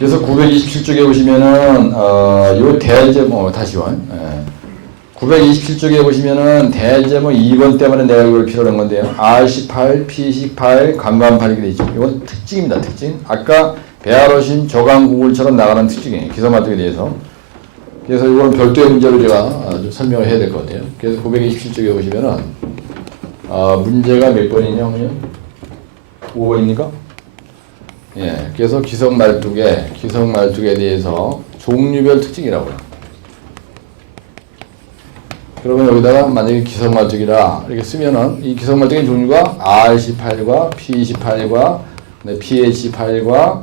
그래서 927쪽에 보시면은 요 대제목 다시 와. 927쪽에 보시면은 대제목 2번 때문에 내가 이걸 필요한 건데요. R18, P18, 강관팔 이렇게 돼 있죠. 이건 특징입니다. 특징. 아까 배아로신 저강구글처럼 나가는 특징이에요. 기성마트에 대해서. 그래서 이거는 별도의 문제로 제가 좀 설명을 해야 될 것 같아요. 그래서 927쪽에 보시면은 문제가 몇 번이냐면요. 5번입니까? 예, 그래서 기성말뚝에 대해서 종류별 특징이라고요. 그러면 여기다가 만약에 기성말뚝이라 이렇게 쓰면은 이 기성말뚝의 종류가 R18과 P18과 PH8과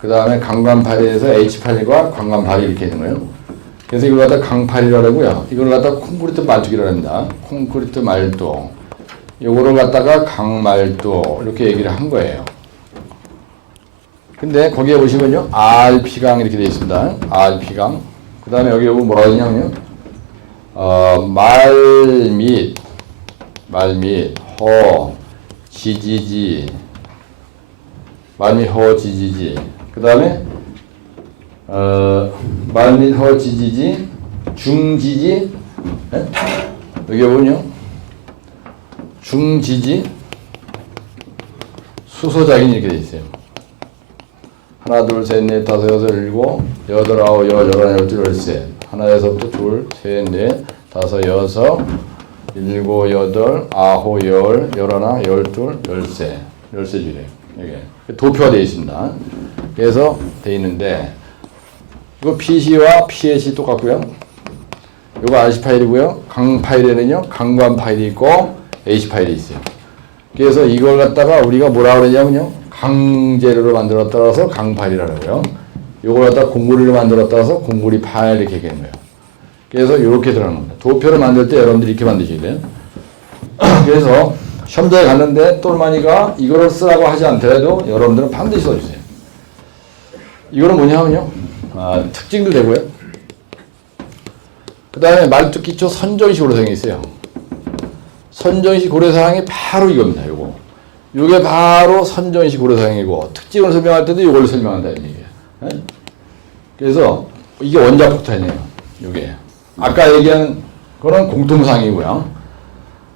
그 다음에 강관팔에서 H8과 강관팔이 이렇게 있는 거예요. 그래서 이걸 갖다 강팔이라고 하고요. 이걸 갖다 콘크리트 말뚝이라고 합니다. 콘크리트 말뚝. 요거를 갖다가 강말뚝 이렇게 얘기를 한 거예요. 근데 거기에 보시면요. RP강 이렇게 되어 있습니다. RP강. 그 다음에 여기 뭐라고 하냐면요. 말 및 허, 지지지. 말 및 허, 지지지. 그 다음에 말 및 허, 지지지. 중지지. 네? 여기 보면요. 중지지. 수소작인 이렇게 되어 있어요. 하나, 둘, 셋, 넷, 다섯, 여섯, 일곱, 여덟, 아홉, 열, 열하나, 열둘, 열셋. 하나에서부터 둘, 셋, 넷, 다섯, 여섯, 일곱, 여덟, 아홉, 열, 열하나, 열둘, 열셋. 열세 줄이에요. 이게 도표가 되어 있습니다. 그래서 되어 있는데, 이거 PC와 PH이 똑같고요. 이거 RC 파일이고요. 강 파일에는요, 강관 파일이 있고, H 파일이 있어요. 그래서 이걸 갖다가 우리가 뭐라 그러냐면요. 강재료로 만들었다라서 강파일이라고요. 요걸 갖다 공구리로 만들었다라서 공구리 파일 이렇게 얘기하는 거예요. 그래서 이렇게 들어가는 겁니다. 도표를 만들 때 여러분들이 이렇게 만드셔야 돼요. 그래서 시험장에 갔는데 똘마니가 이거를 쓰라고 하지 않더라도 여러분들은 반드시 써주세요. 이거는 뭐냐면요. 특징도 되고요. 그 다음에 말뚝 기초 선정식 고려사항이 있어요. 선정식 고려사항이 바로 이겁니다. 요거. 요게 바로 선정식 고려사항이고 특징을 설명할 때도 이걸로 설명한다는 얘기예요. 네? 그래서 이게 원자폭탄이에요. 요게. 아까 얘기한 거는 공통사항이고요.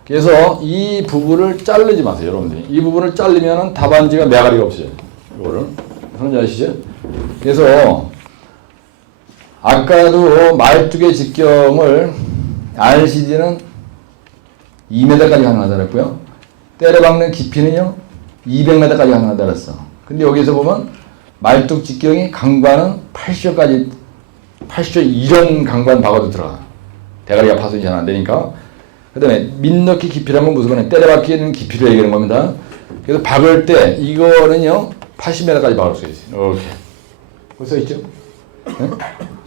그래서 이 부분을 자르지 마세요. 여러분들이. 이 부분을 자르면은 답안지가 매가리가 없어요. 이거를. 그런지 아시죠? 그래서 아까도 말뚝의 직경을 RCD는 2m까지 가능하다고 했고요. 때려박는 깊이는요 200m까지 가능하다고 했어. 근데 여기서 보면 말뚝 직경이 강관은 80초까지 80초 이런 강관 박아도 들어가. 대가리가 파손이 잘 안 되니까. 그 다음에 민넣기 깊이라는 건 무슨 말이냐. 때려박기는 깊이를 얘기하는 겁니다. 그래서 박을 때 이거는요 80m까지 박을 수 있어요. 이렇게. 벌써 있죠? 네?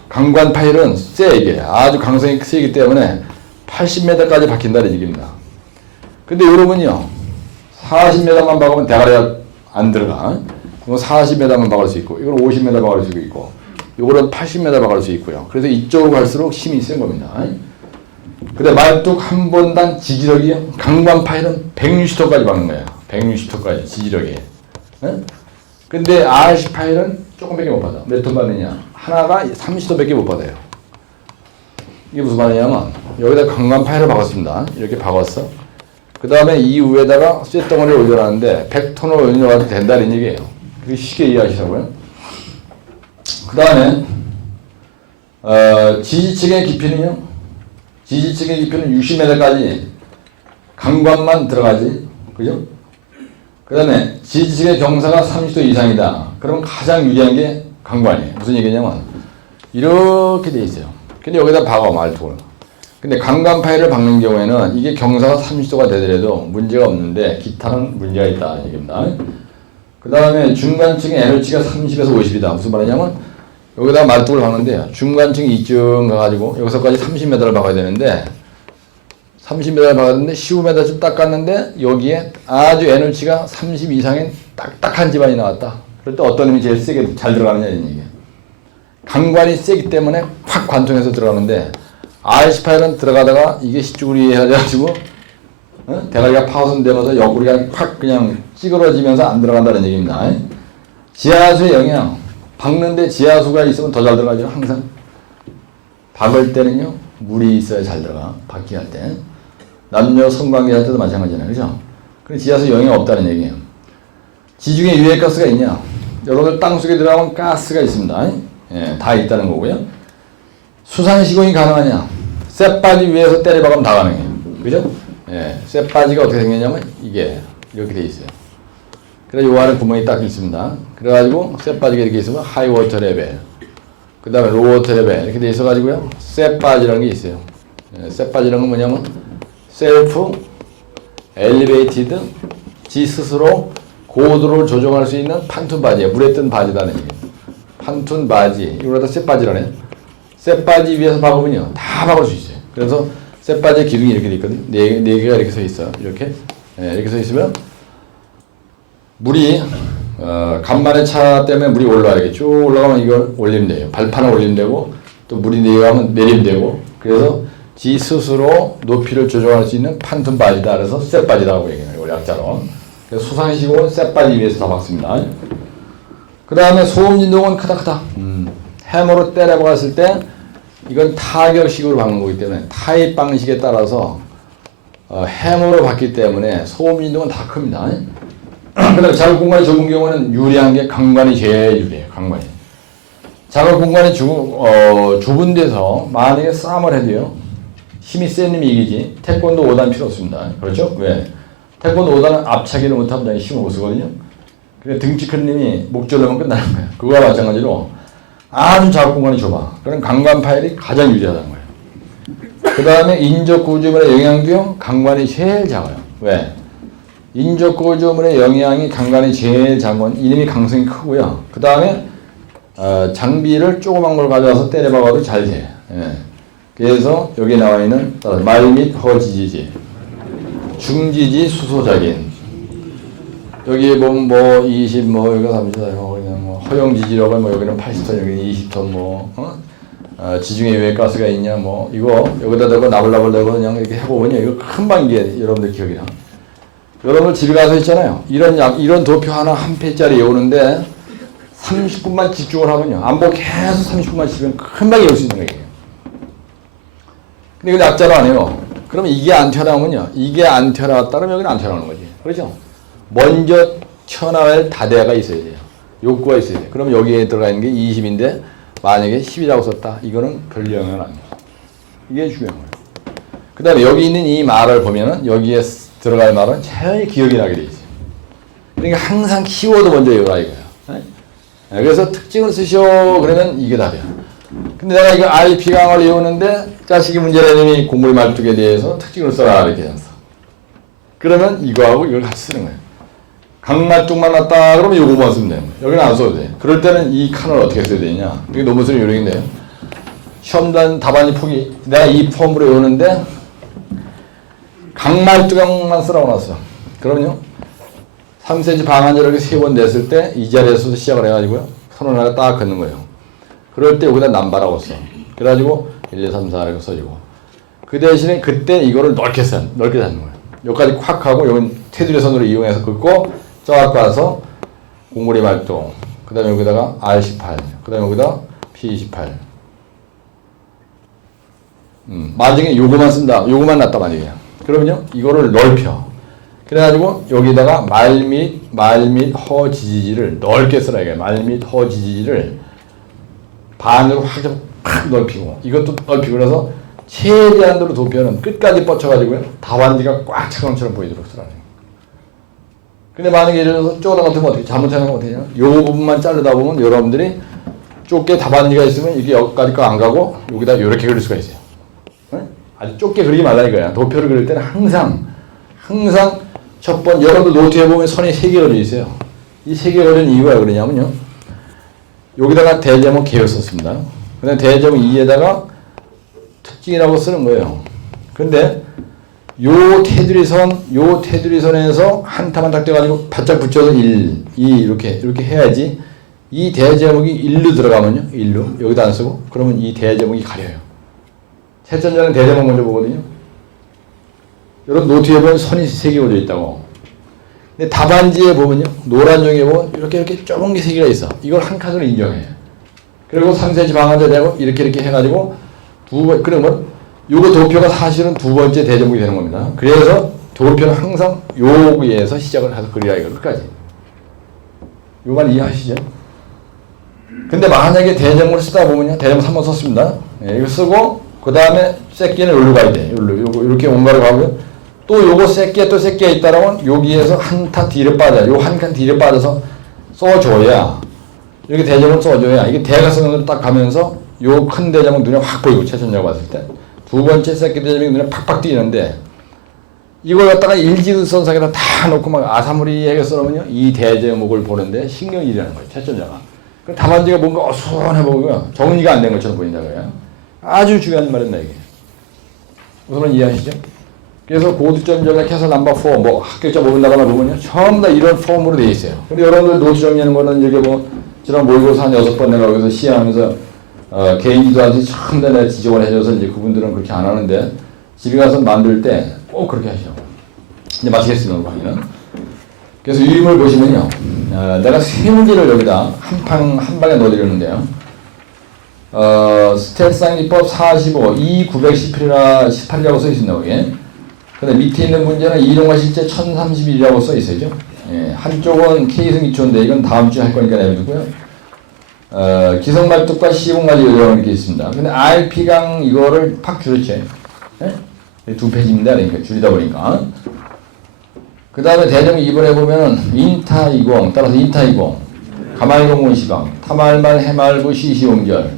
강관 파일은 세 이게. 아주 강성이 세기 때문에 80m까지 박힌다는 얘기입니다. 근데 여러분요 40m만 박으면 대가리가 안 들어가. 이거 40m만 박을 수 있고, 이건 50m 박을 수 있고, 이거는 80m 박을 수 있고요. 그래서 이쪽으로 갈수록 힘이 센 겁니다. 근데 말뚝 한 번당 지지력이요. 강관 파일은 160도까지 박는 거예요. 160도까지 지지력이. 근데 RC 파일은 조금밖에 못 받아. 몇 톤 받느냐? 하나가 30도밖에 못 받아요. 이게 무슨 말이냐면 여기다 강관 파일을 박았습니다. 이렇게 박았어. 그 다음에 이 위에다가 쇳덩어리를 올려놨는데 100톤을 올려놔도 된다는 얘기예요. 그게 쉽게 이해하시라고요. 그 다음에 지지층의 깊이는요. 지지층의 깊이는 60m까지 강관만 들어가지. 그죠? 그 다음에 지지층의 경사가 30도 이상이다. 그럼 가장 유리한 게 강관이에요. 무슨 얘기냐면 이렇게 돼 있어요. 근데 여기다 박아 말뚝을. 근데 강관 파일을 박는 경우에는 이게 경사가 30도가 되더라도 문제가 없는데 기타는 문제가 있다 얘기입니다. 그 다음에 중간층의 에너지가 30에서 50이다. 무슨 말이냐면 여기다 말뚝을 박는데 중간층이 이쯤 가가지고 여기서까지 30m를 박아야 되는데 30m를 박았는데 15m쯤 딱 갔는데 여기에 아주 에너지가 30 이상인 딱딱한 집안이 나왔다. 그럴 때 어떤 놈이 제일 세게 잘 들어가느냐 이런 얘기예요. 강관이 세기 때문에 확 관통해서 들어가는데 RC8은 들어가다가 이게 시쭈구리 해가지고 대가리가 파손되면서 옆구리가 확 그냥 찌그러지면서 안 들어간다는 얘기입니다. 지하수의 영향 박는데 지하수가 있으면 더 잘 들어가죠. 항상 박을 때는요 물이 있어야 잘 들어가. 박기 할 때. 남녀 성관계 할 때도 마찬가지잖아요. 그죠? 그럼 지하수 영향이 없다는 얘기예요. 지중해 유해가스가 있냐? 여러분들 땅속에 들어가면 가스가 있습니다. 예, 다 있다는 거고요. 수산시공이 가능하냐? 쌔바지 위에서 때려박으면 다 가능해요. 그죠? 예, 쌔바지가 어떻게 생겼냐면 이게 이렇게 돼 있어요. 그래서 요 안에 구멍이 딱 있습니다. 그래가지고 쌔바지가 이렇게 있으면 하이워터 레벨, 그 다음에 로워터 레벨 이렇게 돼 있어가지고요. 쌔바지라는 게 있어요. 예, 쌔바지라는 건 뭐냐면 셀프 엘리베이티드, 지 스스로 고도를 조정할 수 있는 판툰 바지예요. 물에 뜬 바지라는 얘기예요. 판툰 바지, 이걸 갖다 쌔바지라네. 쌔바지 위에서 박으면요 다 박을 수 있어요. 그래서 쌔바지의 기둥이 이렇게 돼 있거든. 네 개가 이렇게 서 있어요. 이렇게. 예, 이렇게 서 있으면 물이 간만의 차 때문에 물이 올라와. 이렇게 쭉 올라가면 이걸 올리면 돼요. 발판을 올리면 되고 또 물이 내려가면 내리면 되고. 그래서 지 스스로 높이를 조정할 수 있는 판툰 바지다. 그래서 쌔바지라고 얘기해요. 이걸 약자로. 그래서 수상시공은 쌔바지 위에서 다 박습니다. 그 다음에 소음진동은 크다. 해머로 때려박았을 때 이건 타격식으로 박는 거기 때문에 타입 방식에 따라서 해머로 박기 때문에 소음진동은 다 큽니다. 그 다음에 작업 공간이 좁은 경우는 유리한 게 강관이 제일 유리해요. 강관이. 작업 공간이 좁은 데서 만약에 싸움을 해도요. 힘이 센 놈이 이기지. 태권도 5단 필요 없습니다. 그렇죠? 왜? 태권도 5단은 앞차기를 못하면 자기 힘을 못 쓰거든요. 근데 등치 큰 놈이 목줄르면 끝나는 거예요. 그거와 마찬가지로 아주 작업 공간이 좁아. 그럼 강관 파일이 가장 유리하다는 거예요. 그 다음에 인적 구조물의 영향도 강관이 제일 작아요. 왜? 인적 구조물의 영향이 강관이 제일 작은 건 이놈이 강성이 크고요. 그 다음에 장비를 조그만 걸 가져와서 때려박아도 잘 돼. 예. 그래서 여기 나와 있는 말 및 허지지지, 중지지 수소작인, 여기 보면 뭐 20, 뭐 여기가 30, 그냥 뭐 허용지지력은 뭐 여기는 80톤, 여기는 20톤, 뭐 지중해 유해가스가 있냐, 뭐 이거 여기다 대고 나불나불 대고 그냥 이렇게 해보면요, 이거 금방 이게 여러분들 기억이 나. 여러분들 집에 가서 있잖아요. 이런 도표 하나 한 페이지짜리 외우는데 30분만 집중을 하면요, 안 보고 계속 30분만 집으면 금방 외울 수 있는 거예요. 근데 이걸 약자로 안 해요. 그러면 이게 안 튀어나오면요, 이게 안 튀어나왔다 그러면 여기는 안 튀어나오는 거지. 그렇죠? 먼저 튀어나올 다대가 있어야 돼요. 욕구가 있어야 돼요. 그럼 여기에 들어가 있는 게 20인데 만약에 10이라고 썼다. 이거는 별 영향은 안 돼요. 이게 중요한 거예요. 그 다음에 여기 있는 이 말을 보면은 여기에 들어갈 말은 제일 기억이 나게 돼 있어요. 그러니까 항상 키워드 먼저 외우라 이거예요. 네? 그래서 특징을 쓰셔 그러면 이게 답이야. 근데 내가 이거 IP 강을 외우는데 자식이 문제 내님이 공물 말뚝에 대해서 특징을 써라 이렇게 했어. 그러면 이거하고 이걸 같이 쓰는 거예요. 강말 쪽만 났다 그러면 요거만 쓰면 되는 거예요. 여기는 안 써도 돼. 그럴 때는 이 칸을 어떻게 써야 되냐. 이게 너무 쓰는 요령인데요. 시험단 답안지 포기. 내가 이 폼으로 외우는데 강말뚝만 쓰라고 놨어. 그러면요. 3cm 방한자 이렇게 3번 냈을 때 이 자리에서 시작을 해가지고요. 선을 하나 딱 긋는 거예요. 그럴 때 여기다 남바라고 써. 그래가지고 1, 2, 3, 4 이렇게 써주고. 그 대신에 그때 이거를 넓게 잡는 거예요. 여기까지 콱 하고 여기 테두리 선으로 이용해서 긋고 저갖고 와서 공구리 말뚝, 그 다음에 여기다가 R18, 그 다음에 여기다 P28. 만약에 요거만 쓴다, 요거만 놨다 만약에. 그러면요, 이거를 넓혀. 그래가지고 여기다가 말 및 허 지지지를 넓게 쓰라 이게. 말 및 허 지지지를 반으로 확 넓히고, 이것도 넓히고, 그래서 최대한으로 도표는 끝까지 뻗쳐가지고요, 답안지가 꽉 찬 것처럼 보이도록 쓰라는 거예요. 근데 만약에 예를 들어서 쪼그라 같으면 어떻게, 잘못하는 건 어떻게 해요? 요 부분만 자르다 보면 여러분들이 좁게 답안지가 있으면 이게 여기까지 거 안 가고 여기다 이렇게 그릴 수가 있어요. 네? 아주 좁게 그리지 말라니까요. 도표를 그릴 때는 항상 첫 번, 여러분들 노트에 보면 선이 3개 그려져 있어요. 이 3개 그려진 이유가 왜 그러냐면요, 여기다가 대제목 개요 썼습니다. 그 다음에 대제목 2에다가 특징이라고 쓰는 거예요. 근데 요 테두리선에서 한 탑만 딱 떼가지고 바짝 붙여서 1, 2 이렇게 해야지. 이 대제목이 1로 들어가면요, 1로 여기다 안 쓰고 그러면 이 대제목이 가려요. 채점자는 대제목 먼저 보거든요. 여러분 노트에 보면 선이 3개 그려져 있다고. 근데 답안지에 보면요, 노란 종이에 보면 이렇게 좁은 게 3개가 있어. 이걸 한 칸으로 인정해요. 그리고 3cm 방아제 되고 이렇게 해가지고 그러면 요거 도표가 사실은 두 번째 대전목이 되는 겁니다. 그래서 도표는 항상 여기에서 시작을 해서 그리라 이거 끝까지. 요 말 이해하시죠? 근데 만약에 대전목을 쓰다 보면요. 대전목 3번 썼습니다. 예, 이거 쓰고 그 다음에 새끼는 여기로 가야 돼. 요거 이렇게 온가로 가고요. 또 요거 새끼에 또 새끼에 있다라면 여기에서 한 칸 뒤로 빠져. 요 한 칸 뒤로 빠져서 써줘야 이렇게 대전목을 써줘야 이게 대각선으로 딱 가면서 요 큰 대전목 눈에 확 보이고 최선자가 봤을 때 두 번째 새끼 대전목이 눈에 팍팍 띄는데 이걸 갖다가 일직선상에다 다 놓고 막 아사무리하게 써놓으면요 이 대제목을 보는데 신경이 일하는 거예요 채점자가. 그 답안지가 뭔가 어수선해 보이고요 정리가 안 된 것처럼 보인다 그래요. 아주 중요한 말입니다 이게. 우선은 이해하시죠? 그래서 고득점 전략해서 넘버 4 뭐 합격자 모른다거나 보면요 전부 다 이런 폼으로 돼 있어요. 근데 여러분들 노트 정리하는 거는 이게 뭐 지난 모의고사 한 6번 내가 여기서 시험하면서 개인지도한테 처음 내가 지적을 해줘서 이제 그분들은 그렇게 안 하는데 집에 가서 만들 때 꼭 그렇게 하시죠. 이제 마치겠습니다, 강의는. 그래서 유림을 보시면요. 내가 세 문제를 여기다 한 방에 넣어드렸는데요. 스탯상기법 45, 2918이라고 써 있습니다, 거기에. 근데 밑에 있는 문제는 이동과 실제 1031이라고 써 있어요. 예, 한쪽은 K승 기초인데 이건 다음 주에 할 거니까 내비두고요. 기성말뚝과 시공까지 이렇게 있습니다. 근데 RP강 이거를 팍 줄였죠. 예? 두 페이지입니다. 그러니까 줄이다 보니까. 그 다음에 대정 2번에 보면은 인타 20, 따라서 인타 20, 가말공 원시강, 타말말 해말부 시시용절,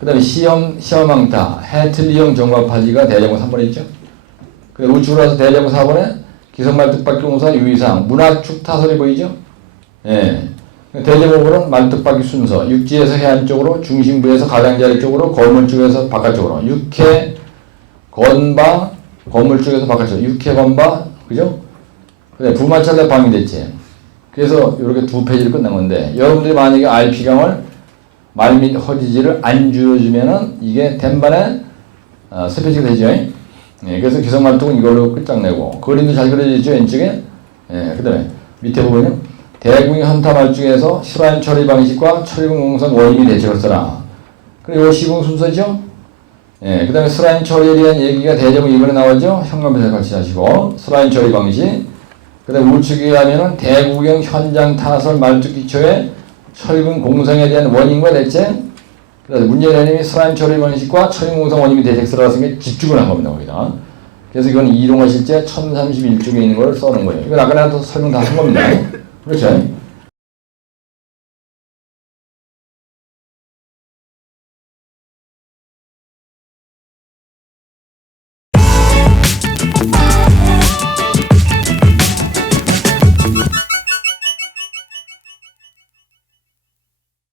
그 다음에 시험왕타, 해틀리형 정과파지가 대정부 3번에 있죠. 그 우측으로 와서 대정부 4번에 기성말뚝박경사 유의사항, 문화축 타설이 보이죠? 예. 대제목으로는 말뚝박이 순서, 육지에서 해안 쪽으로, 중심부에서 가장자리 쪽으로, 건물 쪽에서 바깥쪽으로, 육해, 건바, 건물 쪽에서 바깥쪽으로, 육해, 건바, 그죠? 그다음에 부마찰대 방위대체. 그래서 이렇게 두 페이지를 끝난 건데, 여러분들이 만약에 RP강을 말 및 허지지를 안 줄여주면은 이게 된반에 세 페이지가 되죠. 예, 그래서 기성말뚝은 이걸로 끝장내고, 그림도 잘 그려지죠, 왼쪽에? 예, 그 다음에 밑에 보면요. 대궁이 헌타말 중에서 실화인 처리 방식과 처리금 공성 원인이 대책을 써라. 그리고 시공 순서죠. 예, 그 다음에 슬라인 처리에 대한 얘기가 대제목 2번에 나오죠. 현관에서 같이 하시고 슬라인 처리 방식. 그 다음에 우측에 가면은 대구경 현장 타설 말뚝 기초의 철근 공성에 대한 원인과 대책. 그래서 문제자님이 슬라인 처리 방식과 처리 공성 원인이 대책 쓰라고 쓴 게 집중을 한 겁니다. 거기다. 그래서 이건 이동화 실제 1031쪽에 있는 걸 써놓은 거예요. 이건 아까 내가 또 설명 다 한 겁니다. 그렇죠?